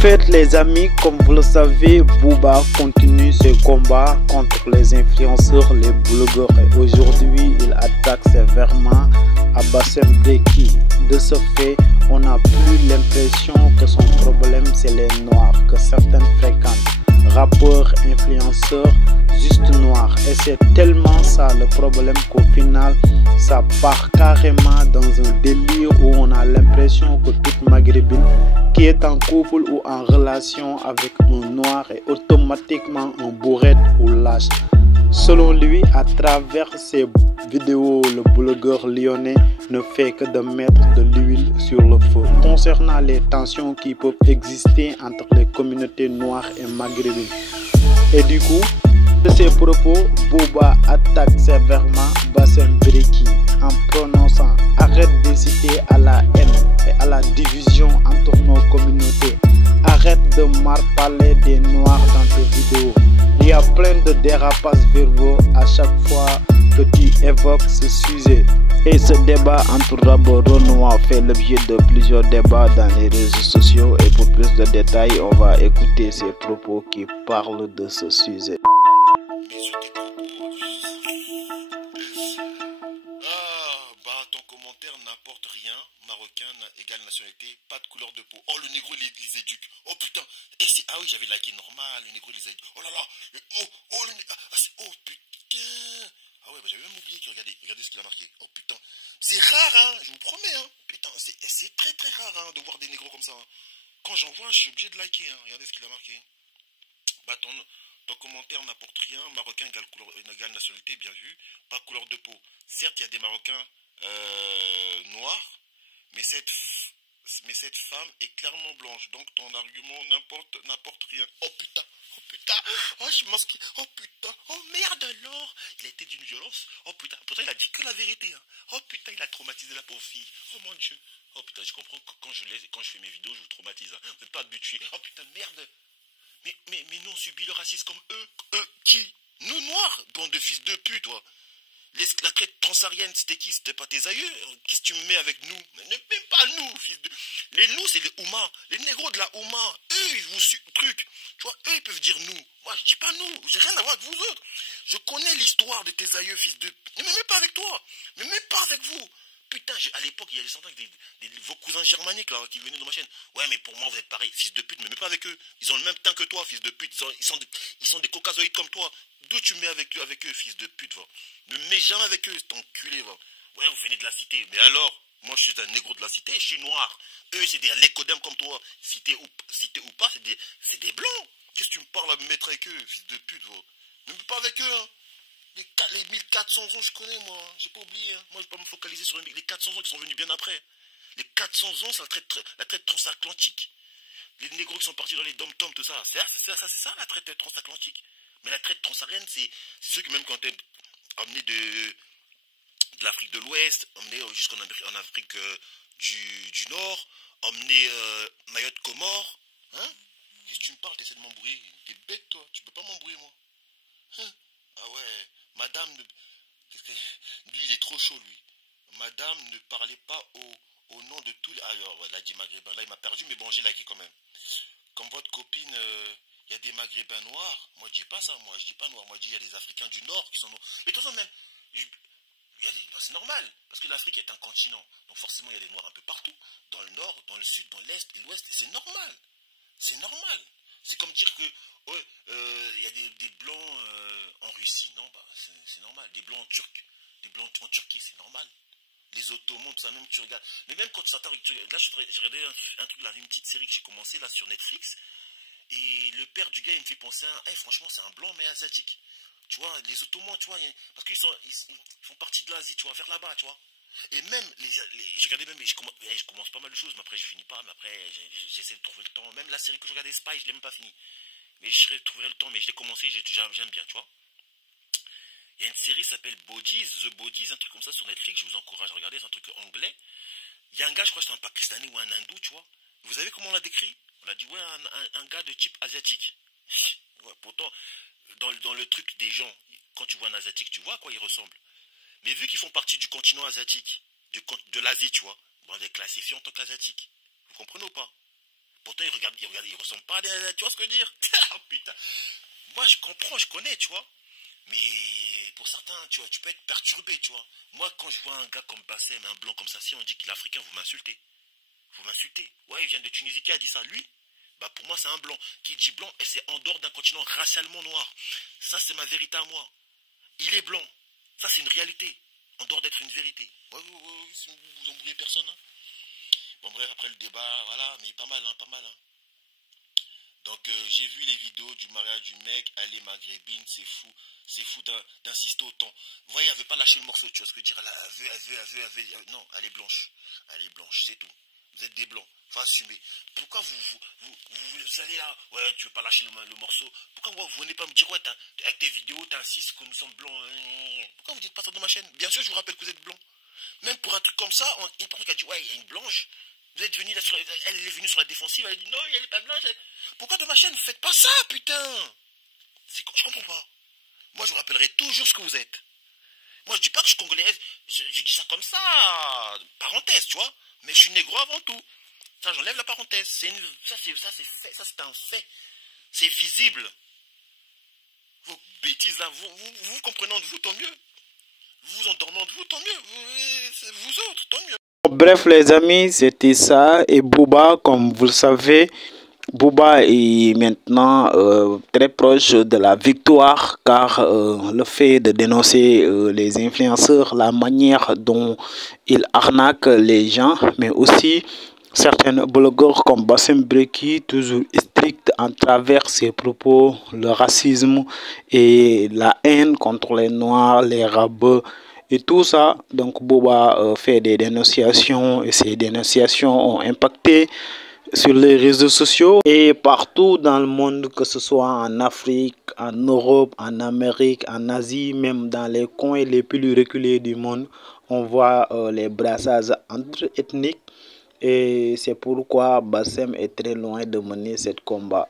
fait les amis, comme vous le savez, Booba continue ses combats contre les influenceurs, les blogueurs, et aujourd'hui il attaque sévèrement Abassem Breki. De ce fait, on n'a plus l'impression que son problème c'est les noirs que certains fréquentent, rappeurs, influenceurs, juste noirs, et c'est tellement ça le problème qu'au final ça part carrément dans un délire où on a l'impression que toute maghrébine qui est en couple ou en relation avec un noir est automatiquement un bourrette ou lâche. Selon lui, à travers ses vidéos, le blogueur lyonnais ne fait que de mettre de l'huile sur le feu. Concernant les tensions qui peuvent exister entre les communautés noires et maghrébines. Et du coup, de ses propos, Booba attaque sévèrement Abassem Breki en prononçant « Arrête d'inciter à la haine et à la division entre nos communautés. Arrête de parler des noirs dans tes vidéos. Il y a plein de dérapages verbaux à chaque fois que tu évoques ce sujet. » Et ce débat entre rappeurs noirs fait l'objet de plusieurs débats dans les réseaux sociaux. Et pour plus de détails, on va écouter ses propos qui parlent de ce sujet. Ton commentaire n'apporte rien. Marocain égale nationalité, pas de couleur de peau. Oh, le négro les éduque. Oh putain. Ah oui, j'avais liké normal. Le négro les éduque. Oh là là. Oh putain. Ah ouais, j'avais même oublié qu'il regardez ce qu'il a marqué. Oh putain. C'est rare, hein. Je vous promets, hein. Putain, c'est très très rare, hein, de voir des négros comme ça. Hein. Quand j'en vois, je suis obligé de liker. Hein. Regardez ce qu'il a marqué. Ton commentaire n'apporte rien. Marocain égale nationalité, bien vu. Pas couleur de peau. Certes, il y a des Marocains noirs, mais cette femme est clairement blanche. Donc ton argument n'apporte rien. Oh putain. Oh je m'en ski. Oh putain. Oh merde alors. Il a été d'une violence. Oh putain. Pourtant il a dit que la vérité. Hein. Oh putain, il a traumatisé la pauvre fille. Oh mon dieu. Oh putain, je comprends que quand je fais mes vidéos, je vous traumatise. Hein. Vous n'êtes pas habitués. Oh putain, merde. Mais nous on subit le racisme comme eux. Qui? Nous noirs, bande de fils de pute, toi. La traite transsaharienne, c'était qui? C'était pas tes aïeux? Qu'est-ce que tu me mets avec nous? Même pas nous, fils de... Les nous, c'est les Ouma. Les négros de la Ouma. Eux, ils vous truc. Tu vois, eux, ils peuvent dire nous. Moi, je dis pas nous. J'ai rien à voir avec vous autres. Je connais l'histoire de tes aïeux, fils de... Mais même pas avec toi. Mais même pas avec vous. Putain, à l'époque, il y a des centaines vos cousins germaniques là, qui venaient dans ma chaîne. Ouais, mais pour moi, vous êtes pareil, fils de pute, mais même pas avec eux. Ils ont le même teint que toi, fils de pute. Ils sont des caucasoïdes comme toi. D'où tu mets avec eux, fils de pute, va. Ne mets jamais avec eux, cet enculé, va. Ouais, vous venez de la cité. Mais alors, moi, je suis un négro de la cité, je suis noir. Eux, c'est des lécodems comme toi. Cité ou pas, c'est des blancs. Qu'est-ce que tu me parles à me mettre avec eux, fils de pute, va. Même pas avec eux, hein. Les 1400 ans, je connais, moi. J'ai pas oublié. Hein. Moi, je vais pas me focaliser sur les 400 ans qui sont venus bien après. Les 400 ans, c'est la traite transatlantique. Les négros qui sont partis dans les dom-toms, tout ça. C'est ça, la traite transatlantique. Mais la traite transsaharienne, c'est ceux qui, même quand t'es emmené de l'Afrique de l'Ouest, emmené jusqu'en Afrique du Nord, emmené Mayotte, Comores. Hein? Qu'est-ce que tu me parles? T'essaies de m'embrouiller. T'es bête, toi. Tu peux pas m'embrouiller, moi. Hein? Ah ouais, madame, lui il est trop chaud lui. Madame, ne parlez pas au nom de tous les... Alors, elle a dit maghrébin, là il m'a perdu, mais bon, j'ai liké quand même. Comme votre copine, il y a des maghrébins noirs. Moi je dis pas ça, moi je dis pas noir, moi je dis il y a des Africains du Nord qui sont noirs. Mais de toute façon même, c'est normal, parce que l'Afrique est un continent. Donc forcément il y a des noirs un peu partout. Dans le Nord, dans le Sud, dans l'Est et l'Ouest, c'est normal. C'est normal. C'est comme dire que ouais, y a des blancs en Russie. Non, bah, c'est normal. Des blancs en Turquie. Des blancs en Turquie, c'est normal. Les Ottomans, tout ça, même tu regardes. Mais même quand tu s'attends... Là, j'ai regardé un truc, là, une petite série que j'ai commencé là sur Netflix. Et le père du gars, il me fait penser à... franchement, c'est un blanc, mais asiatique. Tu vois, les Ottomans, tu vois, parce qu'ils font partie de l'Asie, tu vois, vers là-bas, tu vois. Et même, j'ai regardé même, je commence pas mal de choses, mais après je finis pas, mais après j'essaie de trouver le temps. Même la série que je regardais, Spy, je l'ai même pas fini. Mais je trouverai le temps, mais je l'ai commencé, j'aime bien, tu vois. Il y a une série qui s'appelle Bodies, The Bodies, un truc comme ça sur Netflix, je vous encourage à regarder, c'est un truc anglais. Il y a un gars, je crois que c'est un Pakistanais ou un Hindou, tu vois. Vous savez comment on l'a décrit? On a dit, ouais, un gars de type asiatique. Ouais, pourtant, dans le truc des gens, quand tu vois un asiatique, tu vois à quoi il ressemble. Mais vu qu'ils font partie du continent asiatique, de l'Asie, tu vois, on les classifie en tant qu'asiatiques. Vous comprenez ou pas? Pourtant, il ressemble pas à des... Tu vois ce que je veux dire? Oh, putain. Moi, je comprends, je connais, tu vois. Mais pour certains, tu vois, tu peux être perturbé, tu vois. Moi, quand je vois un gars comme Bassem, un blanc comme ça, si on dit qu'il est africain, vous m'insultez. Vous m'insultez. Ouais, il vient de Tunisie. Qui a dit ça? Lui? Bah pour moi, c'est un blanc. Qui dit blanc, et c'est en dehors d'un continent racialement noir. Ça, c'est ma vérité à moi. Il est blanc. Ça, c'est une réalité. En dehors d'être une vérité. Ouais, si vous embrouillez personne. Hein. Bon, bref, après le débat, voilà. Mais pas mal, hein, pas mal. Hein. Donc, j'ai vu les vidéos du mariage du mec. Elle est maghrébine, c'est fou. C'est fou d'insister autant. Vous voyez, elle veut pas lâcher le morceau. Tu vois ce que je veux dire? Elle veut. Non, elle est blanche. Elle est blanche, c'est tout. Vous êtes des blancs. Faut assumer. Pourquoi vous allez là? Ouais, tu veux pas lâcher le morceau. Pourquoi vous venez pas me dire, ouais, avec tes vidéos, t'insistes que nous sommes blancs. Pourquoi vous dites pas ça dans ma chaîne? Bien sûr, je vous rappelle que vous êtes blancs. Même pour un truc comme ça, il y a une personne qui a dit, ouais, il y a une blanche. Vous êtes venu là elle est venue sur la défensive, elle a dit, non, elle est pas blanche. Pourquoi de ma chaîne, vous faites pas ça, putain? Je comprends pas. Moi, je vous rappellerai toujours ce que vous êtes. Moi, je dis pas que je suis congolaise, je dis ça comme ça, parenthèse, tu vois. Mais je suis négro avant tout. Ça, j'enlève la parenthèse. Ça, c'est un fait. C'est visible. Vos bêtises là, vous comprenez de vous, tant mieux. Vous endormant de vous, tant mieux. Vous autres, tant mieux. Bref les amis, c'était ça. Et Booba, comme vous le savez, Booba est maintenant très proche de la victoire car le fait de dénoncer les influenceurs, la manière dont ils arnaquent les gens, mais aussi certains blogueurs comme Bassem Breki, toujours strict en travers ses propos, le racisme et la haine contre les Noirs, les Arabes et tout ça. Donc Booba fait des dénonciations et ces dénonciations ont impacté sur les réseaux sociaux et partout dans le monde, que ce soit en Afrique, en Europe, en Amérique, en Asie, même dans les coins les plus reculés du monde, on voit les brassages entre ethniques et c'est pourquoi Bassem est très loin de mener ce combat.